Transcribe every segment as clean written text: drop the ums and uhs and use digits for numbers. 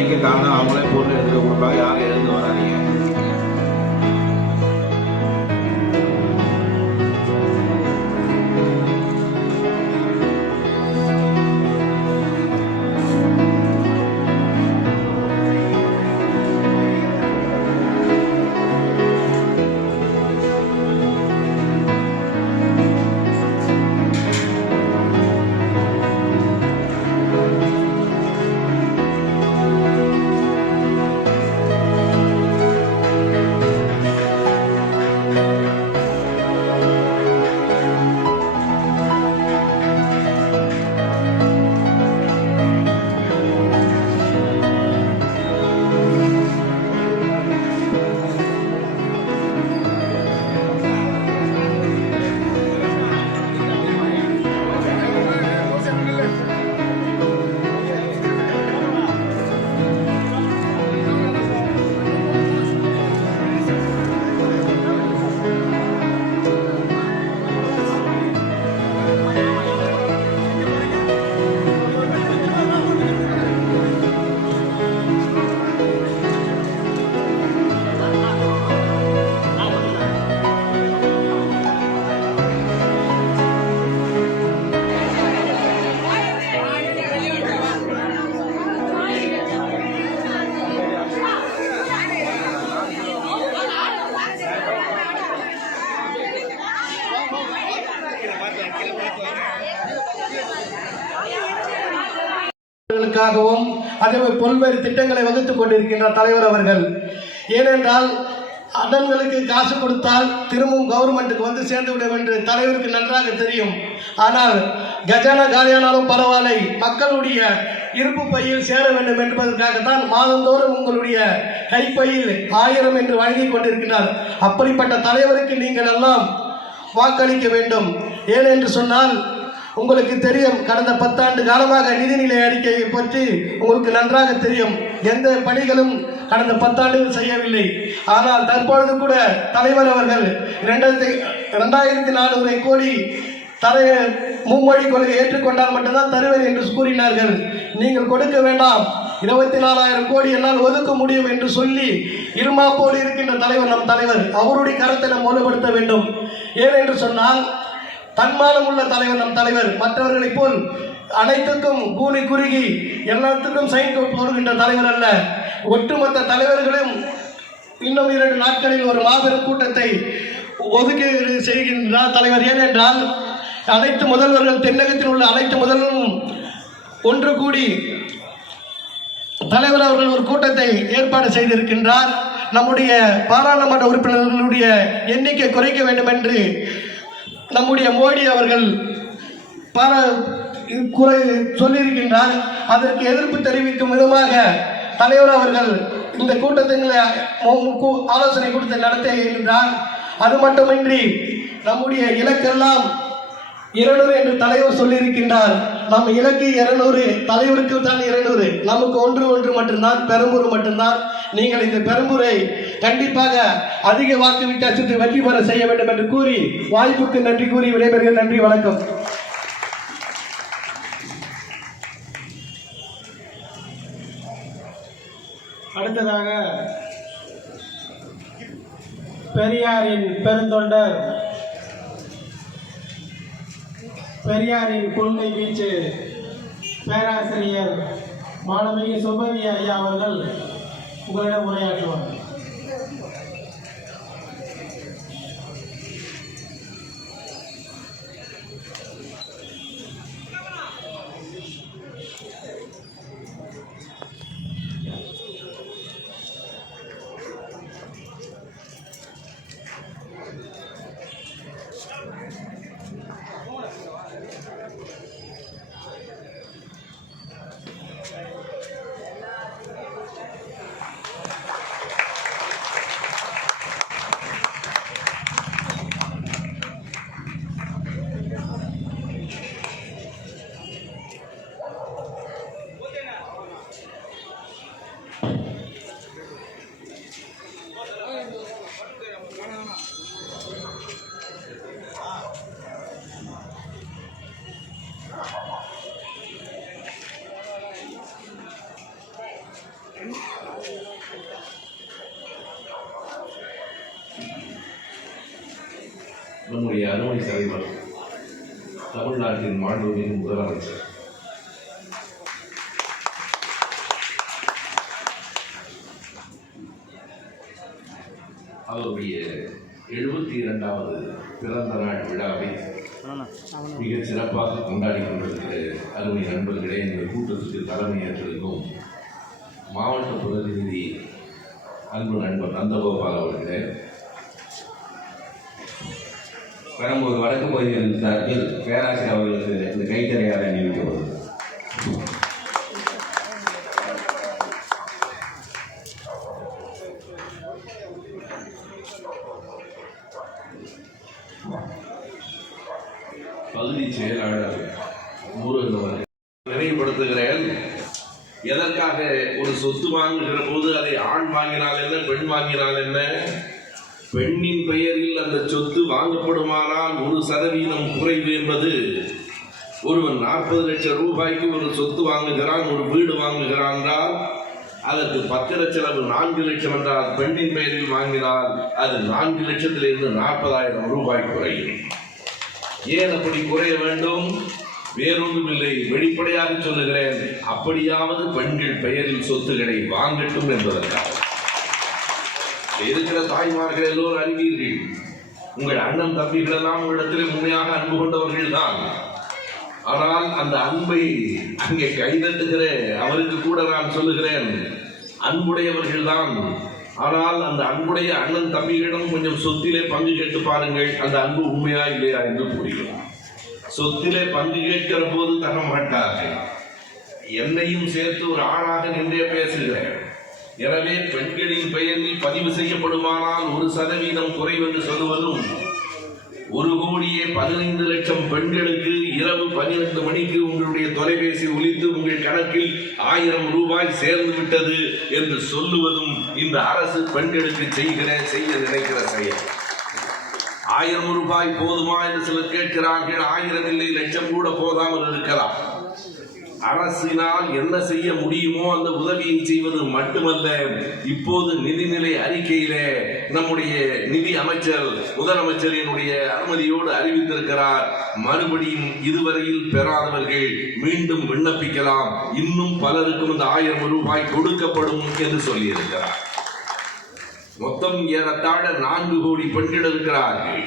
எங்கே காரணம் அவங்களே பொருள் எடுத்துகிட்டு கொடுப்பாங்க, யாரும் எழுந்து வராதீங்க. அதே பல்வேறு திட்டங்களை வகுத்துக் கொண்டிருக்கின்ற தலைவர் அவர்கள். ஏனென்றால் அண்ணன்களுக்கு காசு கொடுத்தால் திரும்பவும் கவர்மெண்ட்டுக்கு வந்து சேர்ந்து விடும் என்று தலைவருக்கு நன்றாக தெரியும். ஆனால் கஜானா காலியானாலும் பரவாயில்லை, மக்களுடைய இருப்பு பையில் சேர வேண்டும் என்பதற்காகத்தான் மாதந்தோறும் உங்களுடைய கைப்பையில் 1000 என்று வழங்கி கொண்டிருக்கிறார். அப்படிப்பட்ட தலைவருக்கு நீங்கள் எல்லாம் வாக்களிக்க வேண்டும். ஏனென்று சொன்னால் உங்களுக்கு தெரியும், கடந்த 10 ஆண்டு காலமாக நிதிநிலை அறிக்கையை பற்றி உங்களுக்கு நன்றாக தெரியும். எந்த பணிகளும் கடந்த 10 ஆண்டுகள் செய்யவில்லை. ஆனால் தற்பொழுது கூட தலைவர் அவர்கள் 2400 கோடி மும்மொழி கொள்கை ஏற்றுக்கொண்டால் மட்டும்தான் தருவேன் என்று கூறினார்கள். நீங்கள் கொடுக்க வேண்டாம், 24,000 கோடி என்னால் ஒதுக்க முடியும் என்று சொல்லி இருமாப்போடு இருக்கின்ற தலைவர் நம் தலைவர். அவருடைய கருத்தை நாம் வலுப்படுத்த வேண்டும். ஏனென்று சொன்னால் தன்மானம் உள்ள தலைவர் நம் தலைவர். மற்றவர்களைப் போல் அனைத்துக்கும் கூனி குறுகி எல்லாத்துக்கும் சைன் போடுகின்ற தலைவர் அல்ல. ஒட்டுமொத்த தலைவர்களும் இன்னும் 2 நாட்களில் ஒரு மாபெரும் கூட்டத்தை ஒதுக்கீடு செய்கின்றார் தலைவர். ஏனென்றால் அனைத்து முதல்வர்கள், தென்னகத்தில் உள்ள அனைத்து முதல்வரும் ஒன்று கூடி தலைவர் அவர்கள் ஒரு கூட்டத்தை ஏற்பாடு செய்திருக்கின்றார். நம்முடைய பாராளுமன்ற உறுப்பினர்களுடைய எண்ணிக்கை குறைக்க வேண்டும் என்று நம்முடைய மோடி அவர்கள் சொல்லியிருக்கின்றார். அதற்கு எதிர்ப்பு தெரிவிக்கும் விதமாக தலைவர் அவர்கள் இந்த கூட்டத்தில் ஆலோசனை கூட்டத்தை நடத்துகின்றார். அது மட்டுமின்றி நம்முடைய இலக்கெல்லாம் 200 என்று தலைவர் சொல்லியிருக்கின்றார். நம் இலக்கு 200, தலைவருக்கு தான் 200, நமக்கு ஒன்று மட்டும்தான், பெரம்பூர் மட்டும்தான். நீங்கள் இந்த பெரம்பூரை கண்டிப்பாக அதிக வாக்கு வித்தியாசத்தில் வெற்றி பெற செய்ய வேண்டும் என்று கூறி வாய்ப்புக்கு நன்றி கூறி விடைபெறுகிறேன். நன்றி, வணக்கம். அடுத்ததாக பெரியாரின் பெருந்தொண்டர், பெரியாரின் கொள்கை வீச்சு பேராசிரியர் மாணவிய சுபவி ஐயா அவர்கள் உங்களிடம் உரையாற்றுவார். நம்முடைய அருமை தலைவர், தமிழ்நாட்டின் மாண்புமிகு முதலமைச்சர் அவருடைய 72வது பிறந்த நாள் விழாவை மிக சிறப்பாக கொண்டாடி கொண்டிருக்கிற அருமை நண்பர்களே, இந்த கூட்டத்துக்கு தலைமையேற்றிருக்கும் மாவட்ட பிரதிநிதி அன்பு நண்பர் நந்தகோபால் அவர்களே, பெரம்பூர் வடக்கு பகுதியின் சார்பில் பேராசிரியர் அவர்களுக்கு இந்த கைத்தறியாரை நியமிக்கப்படுது. பகுதி செயலாளர் முருகன் நினைவுபடுத்துகிறேன். எதற்காக ஒரு சொத்து வாங்குகிற போது அதை ஆண் வாங்கினால் என்ன, பெண் வாங்கினால் என்ன, பெண்ணின் பெயரில் அந்த சொத்து வாங்கப்படுமானால் 1% குறைவு என்பது, ஒருவன் 40 லட்சம் ரூபாய்க்கு ஒரு சொத்து வாங்குகிறான், ஒரு வீடு வாங்குகிறான் என்றால் அதற்கு பத்திர செலவு 4 லட்சம் என்றால் பெண்ணின் பெயரில் வாங்கினால் அது 4 லட்சத்திலிருந்து 40,000 ரூபாய் குறையும். ஏன் அப்படி குறைய வேண்டும்? வேறொன்றும் இல்லை, வெளிப்படையாக சொல்லுகிறேன், அப்படியாவது பெண்கள் பெயரில் சொத்துக்களை வாங்கட்டும் என்பதற்காக. இருக்கிற தாய்மார்கள் எல்லோரும் அறிவீர்கள், உங்கள் அண்ணன் தம்பிகள் எல்லாம் உங்களிடத்தில் உண்மையாக அன்பு கொண்டவர்கள் தான். ஆனால் அந்த அன்பை அங்கே கைதட்டுகிற அவருக்கு கூட நான் சொல்லுகிறேன், அன்புடையவர்கள் தான். ஆனால் அந்த அன்புடைய அண்ணன் தம்பிகளிடம் கொஞ்சம் சொத்திலே பங்கு கேட்டு பாருங்கள், அந்த அன்பு உண்மையா இல்லையா என்று புரியும். சொத்திலே பங்கு கேட்கிற போது தர மாட்டார்கள். என்னையும் சேர்த்து ஒரு ஆணாக நின்றே பேசுகிறேன். எனவே பெண்களின் பெயரில் பதிவு செய்யப்படுமானால் 1% குறைவு என்று சொல்லுவதும், 1,15,00,000 பெண்களுக்கு இரவு 12 மணிக்கு உங்களுடைய தொலைபேசி ஒலித்து உங்கள் கணக்கில் 1000 ரூபாய் சேர்ந்து விட்டது என்று சொல்லுவதும் இந்த அரசு பெண்களுக்கு செய்ய நினைக்கிற செயல். 1000 ரூபாய் போதுமா என்று சிலர் கேட்கிறார்கள். 1000 இல்லை, லட்சம் கூட போதாமல் இருக்கலாம். அரசினால் என்ன செய்ய முடியுமோ அந்த உதவியை செய்வது மட்டுமல்ல, இப்போது நிதிநிலை அறிக்கையிலே நம்முடைய நிதி அமைச்சர் முதலமைச்சரினுடைய அனுமதியோடு அறிவித்திருக்கிறார், மறுபடியும் இதுவரையில் பெறாதவர்கள் மீண்டும் விண்ணப்பிக்கலாம், இன்னும் பலருக்கும் இந்த 1000 ரூபாய் கொடுக்கப்படும் என்று சொல்லியிருக்கிறார். மொத்தம் ஏறத்தாழ 4 கோடி பெண்கள் இருக்கிறார்கள்.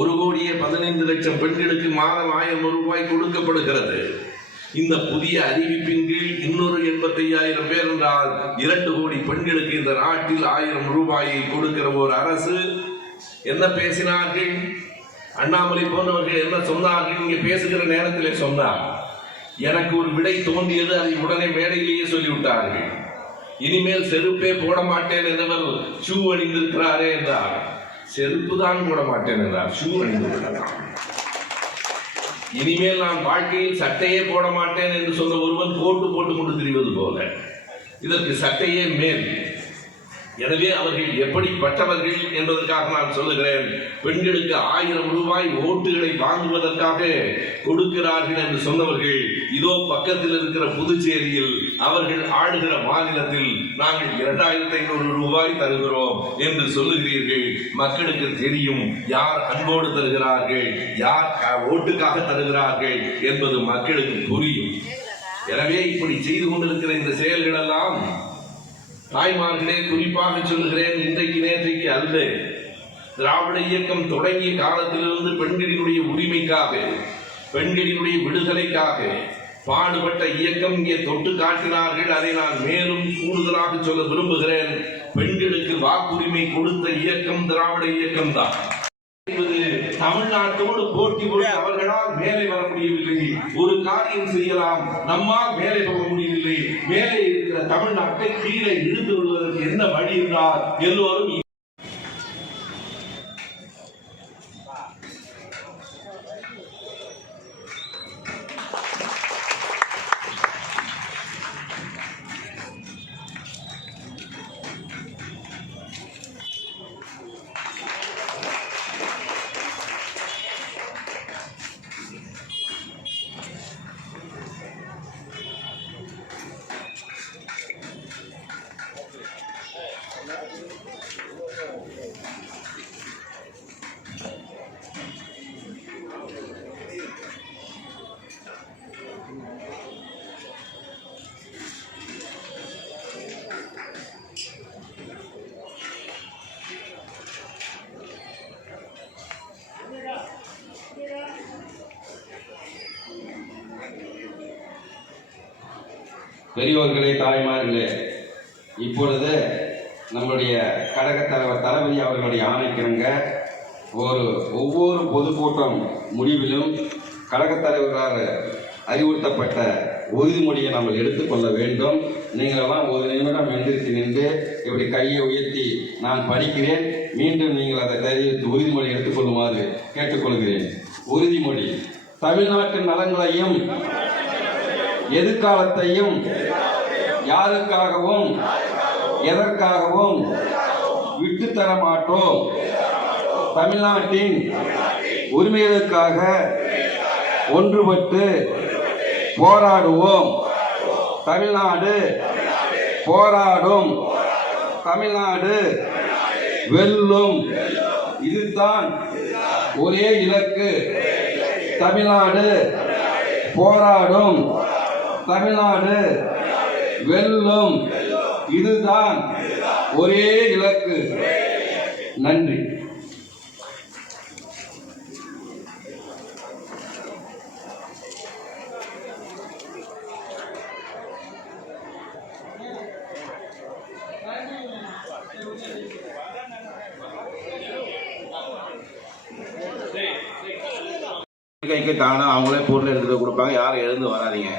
1,15,00,000 பெண்களுக்கு மாதம் 1000 ரூபாய் கொடுக்கப்படுகிறது. இந்த புதிய அஅறிவிப்பின் கீழ் இன்னொரு 85,000 பேர் என்றால் 2 கோடி பெண்களுக்கு இந்த நாட்டில் 1000 ரூபாயை கொடுக்கிற ஒரு அரசு. என்ன பேசினார்கள்? அண்ணாமலை போன்றவர்கள் என்ன சொன்னார்கள்? இங்கே பேசுகிற நேரத்திலே சொன்னார், எனக்கு ஒரு விடை தோன்றியது, அதை உடனே மேடையிலேயே சொல்லிவிட்டார்கள். இனிமேல் செருப்பே போட மாட்டேன் என்றவர் ஷூ அணிந்திருக்கிறாரே என்றார். செருப்பு தான் போட மாட்டேன் என்றார், ஷூ அணிந்து விடலாம். இனிமேல் நான் வாழ்க்கையில் சட்டையே போட மாட்டேன் என்று சொன்ன ஒருவன் கோட்டு போட்டு கொண்டு திரிவது போல, இதற்கு சட்டையே மேல். எனவே அவர்கள் எப்படிப்பட்டவர்கள் என்பதற்காக நான் சொல்லுகிறேன், பெண்களுக்கு 1000 ரூபாய் ஓட்டுகளை வாங்குவதற்காக கொடுக்கிறார்கள் என்று சொன்னவர்கள் இதோ பக்கத்தில் இருக்கிற புதுச்சேரியில் அவர்கள் ஆளுகிற மாநிலத்தில் நாங்கள் 2500 ரூபாய் தருகிறோம் என்று சொல்லுகிறீர்கள். மக்களுக்கு தெரியும் யார் அன்போடு தருகிறார்கள், யார் ஓட்டுக்காக தருகிறார்கள் என்பது மக்களுக்கு புரியும். எனவே இப்படி செய்து கொண்டிருக்கிற இந்த செயல்கள் எல்லாம் தாய்மார்களே, குறிப்பாக சொல்லுகிறேன், இன்றைக்கு நேற்றைக்கு அல்ல, திராவிட இயக்கம் தொடங்கிய காலத்திலிருந்து பெண்களினுடைய உரிமைக்காக, பெண்களினுடைய விடுதலைக்காக பாடுபட்ட இயக்கம் இங்கே தொட்டு காட்டினார்கள். அதை நான் மேலும் கூடுதலாக சொல்ல விரும்புகிறேன். பெண்களுக்கு வாக்குரிமை கொடுத்த இயக்கம் திராவிட இயக்கம் தான். தமிழ்நாட்டோடு போட்டி போட்டு அவர்களால் மேலே வர முடியவில்லை. ஒரு காரியம் செய்யலாம், நம்மால் மேலே போக முடியவில்லை. மேலே இருக்கிற தமிழ்நாட்டை கீழே இழுத்து விடுவதற்கு என்ன வழி என்றால் எல்லோரும் பெரியோர்களே, தாய்மார்களே, இப்பொழுது நம்முடைய கழகத் தலைவர் தளபதி அவர்களுடைய ஆணைக்கிணங்க ஒவ்வொரு பொதுக்கூட்டம் முடிவிலும் கழகத் தலைவரால் அறிவுறுத்தப்பட்ட உறுதிமொழியை நாம் எடுத்துக்கொள்ள வேண்டும். நீங்களெல்லாம் ஒரு நிமிடம் எந்திரித்து நின்று இப்படி கையை உயர்த்தி நான் படிக்கிறேன், மீண்டும் நீங்கள் அதை தெரிவித்து உறுதிமொழி எடுத்துக்கொள்ளுமாறு கேட்டுக்கொள்கிறேன். உறுதிமொழி: தமிழ்நாட்டின் நலன்களையும் எதிர்காலத்தையும் யாருக்காகவும் எதற்காகவும் விட்டுத்தர மாட்டோம். தமிழ்நாட்டின் உரிமைகளுக்காக ஒன்றுபட்டு போராடுவோம். தமிழ்நாடு போராடும். தமிழ்நாடு வெல்லும். இதுதான் ஒரே இலக்கு. தமிழ்நாடு போராடும். தமிழ்நாடு வெல்லும். இதுதான் ஒரே இலக்கு. நன்றி. கைக்கு தானே அவங்களே பொருள் எடுத்துட்டு கொடுப்பாங்க. யாரும் எழுந்து வராதீங்க.